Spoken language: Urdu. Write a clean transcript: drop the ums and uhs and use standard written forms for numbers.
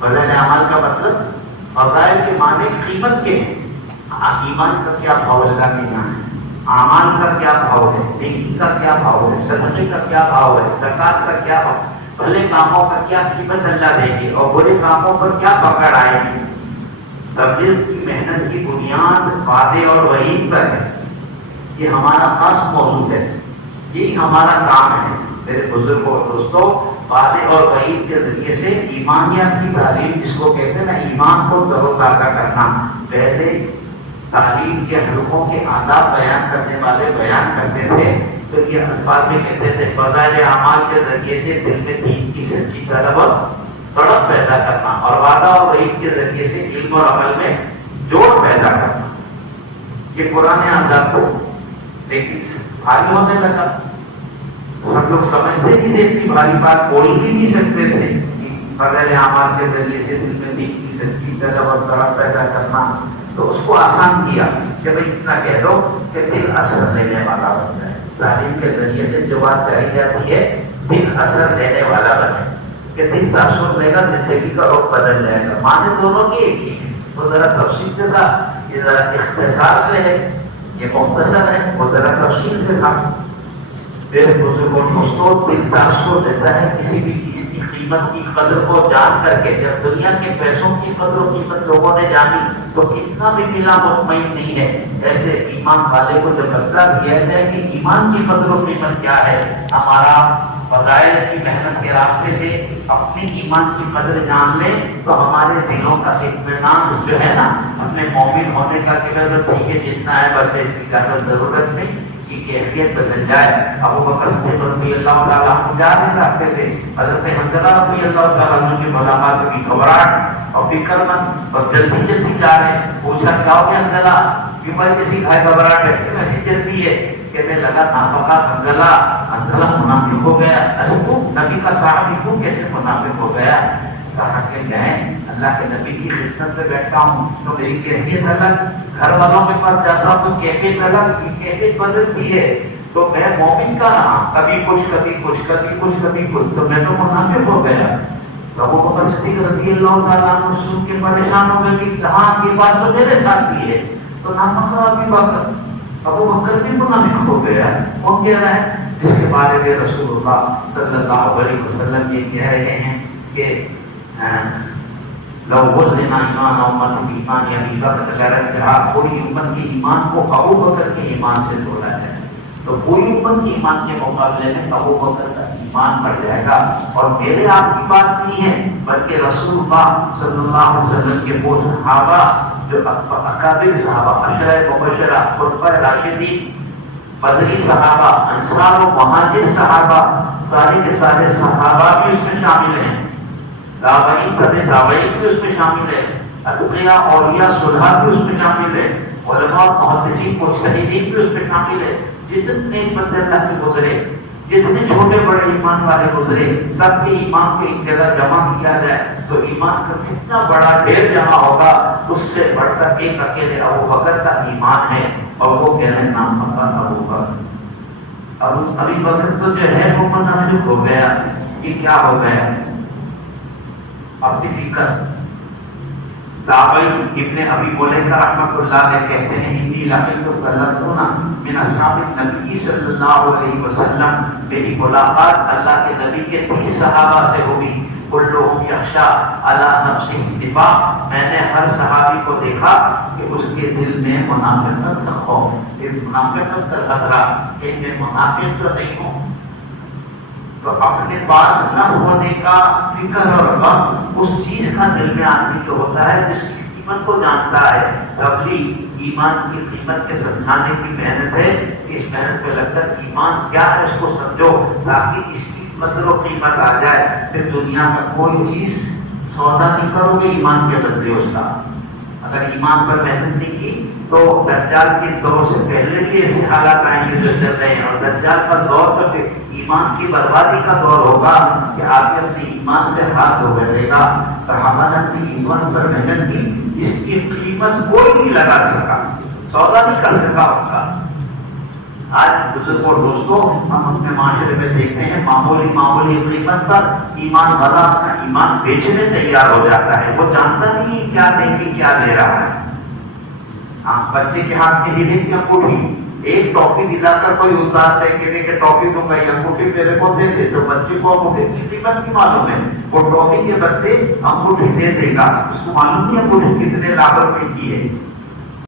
فضائل اعمال کا مطلب فضائل کے معنی قیمت کے ہیں. ایمان کا کیا بھاؤ اللہ کے یہاں ہے, اعمال کا کیا بھاؤ ہے, نیکی کا کیا بھاؤ ہے, صدقے کا کیا بھاؤ ہے, زکات کا کیا بھاؤ, بھلے کاموں کا کیا قیمت اللہ دے گی اور برے کاموں پر کیا پکڑ آئے گی. تبلیغ کی محنت کی بنیاد وعدے اور وعید پر ہے. یہ ہمارا خاص موضوع ہے, یہی ہمارا کام ہے میرے بزرگوں اور دوستوں. وعدے اور وعید کے ذریعے سے ایمانیات کی تعلیم جس کو کہتے ہیں نا, ایمان کو تر و تازہ کرنا. پہلے تعلیم کے حلقوں کے آداب بیان کرنے والے بیان کرتے تھے تو یہ الفاظ میں کہتے تھے فضائل اعمال کے ذریعے سے دل میں دین کی سچی طلب اور تڑپ پیدا کرنا, اور وعدہ اور وعید کے ذریعے سے علم اور عمل میں جوڑ پیدا کرنا. یہ پرانے آداب کو لیکن بھاری ہونے لگا. سب لوگ سمجھتے بھی تھے کہ بھاری بات بول بھی نہیں سکتے تھے. فضائل اعمال کے ذریعے سے دل میں دین کی سچی طلب اور تڑپ پیدا کرنا, تو اس کو آسان کیا کہ بھائی اتنا کہہ دو کہ دل اثر لینے والا بن جائے. تعلیم کے ذریعے سے جو بات چاہی جاتی ہے دل اثر لینے والا بنے, کہ دل تاثر لے گا, زندگی کا رخ بدل جائے گا. معنی دونوں کے ایک ہی ہیں. وہ ذرا تفصیل سے تھا, یہ ذرا اختصار سے ہے, یہ مختصر ہے, وہ ذرا تفصیل سے تھا. میرے بزرگوں دوستوں, دل تاثر دیتا ہے کسی بھی چیز کی قیمت کی قدر کو جان کر کے. جب دنیا کے پیسوں کی قدر و قیمت لوگوں نے جانی تو کتنا بھی ملا مطمئن نہیں ہے. ایسے ایمان والے کو جب اللہ دیا جائے کہ ایمان کی قدر و قیمت کیا ہے, ہمارا فضائل کی محنت کے راستے سے اپنی ایمان کی قدر جان لیں تو ہمارے دلوں کا اطمینان جو ہے نا, اپنے مومن ہونے کا کہ ٹھیک ہے جتنا ہے بس اس کی زیادہ ضرورت نہیں کی کیفیت بدل جائے. ابو بکر صدیق رضی اللہ تعالیٰ عنہ جا رہے راستے سے, حضرت حنظلہ رضی اللہ تعالیٰ عنہ کی ملاقات کی, گھبراہٹ اور فکر مند اور جلدی جلدی جا رہے ہیں. پوچھا کیا ہو گیا حنظلہ, بیماری کیسی کھائے گھبراہٹ ہے, کیوں ایسی جلدی ہے؟ کہنے لگا ناپاک حنظلہ منافق ہو گیا. اچھا تو نبی کا صحابی کیوں کیسے منافق ہو گیا؟ کہا کہ میں اللہ کے نبی کی خدمت میں بیٹھا ہوں تو میری کیفیت الگ, گھر والوں کے پاس جاتا ہوں تو کیفیت الگ, کیفیت بدلتی ہے. تو میں مومن کا رہا, کبھی کچھ کبھی کچھ کبھی کچھ کبھی کچھ, تو میں تو منافق ہو گیا. تو ابو بکر صدیق رضی اللہ تعالیٰ عنہ سن کے پریشان ہو گئے کہ کہاں یہ بات تو میرے ساتھ بھی ہے. تو ابو بکر بھی منافق ہو گیا. وہ کہہ رہا ہے جس کے بارے میں رسول اللہ صلی اللہ علیہ وسلم یہ کہہ رہے ہیں کہ لو وزن ایمان امت ایمان یا ابی بکر لرجحا, کوئی امت کے ایمان کو ابو بکر کے ایمان سے تولا ہے تو کوئی امت کے ایمان کے مقابلے میں ابو بکر کا ایمان بڑھ جائے گا. اور میرے آپ کی بات نہیں ہے بلکہ رسول اللہ صلی اللہ علیہ وسلم کے وہ صحابہ جو اکابر صحابہ, عشرہ مبشرہ, خلفائے راشدین, بدری صحابہ, انصار و مہاجر صحابہ, سارے کے سارے صحابہ بھی اس میں شامل ہیں. تابعین بھی اس میں شامل ہے. اتقیاء اولیاء صلحاء بھی اس میں شامل ہے. علماء محدثین مجتہدین بھی اس میں شامل ہے. جتنے بندے اللہ کے گزرے, جتنے چھوٹے بڑے ایمان والے گزرے, سب کے ایمان کو ایک جگہ جمع کیا جائے تو ایمان کا کتنا بڑا ڈھیر جمع ہوگا. اس سے بڑھ کر ایک اکیلے ابو بکر کا ایمان ہے, اور وہ کہہ رہے ہیں نام مکان ابو بکر. ابھی بکر تو جو ہے وہ منافق ہو گیا. یہ کیا ہو گیا؟ اپنی فکر. تابعی ابن ابی ملیکہ رحمۃ اللہ علیہ کہتے ہیں انی لقیت کلمتنا من اصحاب النبی صلی اللہ علیہ وسلم, میری ملاقات اللہ کے نبی کے 30 صحابہ سے ہوئی. کلہم یخشی علی نفسہ النفاق, میں نے ہر صحابی کو دیکھا کہ اس کے دل میں منافقت کا خوف, منافقت کا خطرہ, کہ میں منافق تو نہیں ہوں. تو اپنے پاس نہ ہونے کا فکر اور غم اس چیز کا دل میں آدمی جو ہوتا ہے جس کی قیمت کو جانتا ہے. تبلیغ ایمان کی قیمت کے سمجھانے کی محنت ہے. اس محنت پہ لگ کر ایمان کیا ہے اس کو سمجھو تاکہ اس کی قدر و قیمت آ جائے. پھر دنیا میں کوئی چیز سودا نہیں کرو گے ایمان کے بدلے اس کا. اگر ایمان پر محنت نہیں کی تو دجال کے دور سے پہلے بھی ایسے حالات آئیں گے جو چل رہے ہیں, اور دجال کا دور تو پھر ایمان کی بربادی کا دور ہوگا کہ آگے اپنے ایمان سے ہاتھ دھو بیٹھے گا. صحابہ نے اپنی ایمان پر محنت کی, اس کی قیمت کوئی نہیں لگا سکا, سودا نہیں کر سکا ان کا. آج بزرگوں اور دوستوں ہم اپنے معاشرے میں دیکھتے ہیں معمولی قیمت پر ایمان والا اپنا ایمان بیچنے تیار ہو جاتا ہے. وہ جانتا نہیں ہے کیا دیں گے کیا لے رہا ہے. ہاں بچے کے ہاتھ میں ہیرے کی انگوٹھی, ایک ٹاپی دلا کر کوئی اتار دے کے دے کے ٹاپی دوں گا یہ انگوٹھی میرے کو دے دے, تو بچے کو انگوٹھی کی قیمت کی معلوم ہے. وہ ٹاپی کے بدلے انگوٹھی دے دے گا, اس کو معلوم نہیں انگوٹھی کتنے لاکھ روپے کی ہے.